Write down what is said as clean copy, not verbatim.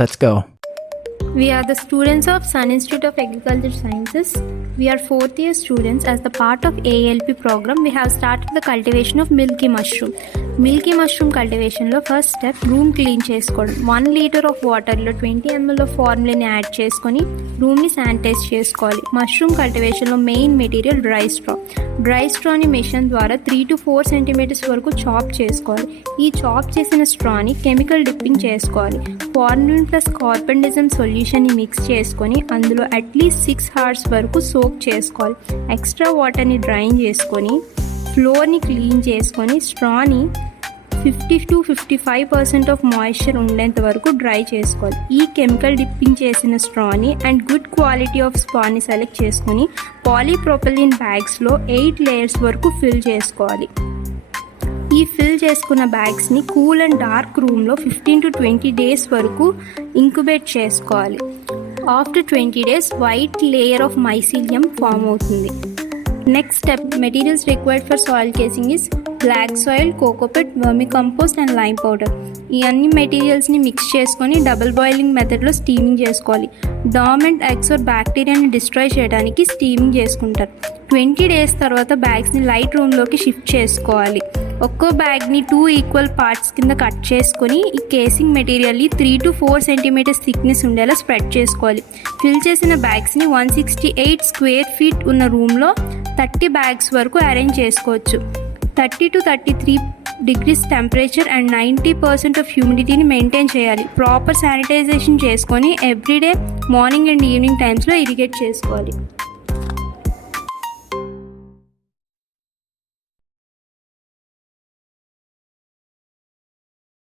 Let's go. We are the students of Sun Institute of Agriculture Sciences. We are fourth year students. As the part of ALP program, we have started the cultivation of milky mushroom. Milky mushroom cultivation లో first step room clean చేసుకోవడం. 1 litre of వాటర్లో 20 ml of ఫార్ములాని add చేసుకొని రూమ్ని sanitize చేసుకోవాలి. Mushroom కల్టివేషన్లో main material dry straw. Dry స్ట్రాని machine ద్వారా 3 to 4 centimeters వరకు చాప్ చేసుకోవాలి. ఈ చాప్ చేసిన స్ట్రాని కెమికల్ డిప్పింగ్ చేసుకోవాలి. ఫార్ములిన్ ప్లస్ కార్బన్డిజం సొల్యూషన్ని మిక్స్ చేసుకొని అందులో అట్లీస్ట్ 6 hours వరకు సోక్ చేసుకోవాలి. ఎక్స్ట్రా వాటర్ని డ్రైన్ చేసుకొని ఫ్లోర్ని క్లీన్ చేసుకొని స్ట్రాని 50 to 55% ఆఫ్ మాయిశ్చర్ ఉండేంత వరకు డ్రై చేసుకోవాలి. ఈ కెమికల్ డిప్పింగ్ చేసిన స్ట్రాని అండ్ గుడ్ క్వాలిటీ ఆఫ్ స్పాన్ని సెలెక్ట్ చేసుకొని పాలీప్రొపిలీన్ బ్యాగ్స్లో 8 layers వరకు ఫిల్ చేసుకోవాలి. ఈ ఫిల్ చేసుకున్న బ్యాగ్స్ని కూల్ అండ్ డార్క్ రూమ్లో 15 to 20 days వరకు ఇంక్యుబేట్ చేసుకోవాలి. After 20 days white layer of mycelium form అవుతుంది. Next step materials required for soil casing is black soil, cocopeat, vermicompost and lime powder. ఈ అన్ని మెటీరియల్స్ని మిక్స్ చేసుకొని double boiling మెథడ్లో steaming చేసుకోవాలి. డార్మెంట్ ఎగ్స్ ఆర్ బ్యాక్టీరియాని destroy చేయడానికి steaming చేసుకుంటారు. 20 days తర్వాత బ్యాగ్స్ని లైట్ రూమ్లోకి షిఫ్ట్ చేసుకోవాలి. ఒక్కో బ్యాగ్ని 2 equal parts కింద కట్ చేసుకొని ఈ కేసింగ్ మెటీరియల్ని 3 to 4 centimeters థిక్నెస్ ఉండేలా స్ప్రెడ్ చేసుకోవాలి. ఫిల్ చేసిన బ్యాగ్స్ని 168 square feet ఉన్న రూమ్లో 30 bags వరకు అరేంజ్ చేసుకోవచ్చు. 30 to 33 degrees temperature and 90% of హ్యూమిడిటీని మెయింటైన్ చేయాలి. ప్రాపర్ శానిటైజేషన్ చేసుకొని ఎవ్రీడే మార్నింగ్ అండ్ ఈవినింగ్ టైమ్స్లో ఇరిగేట్ చేసుకోవాలి.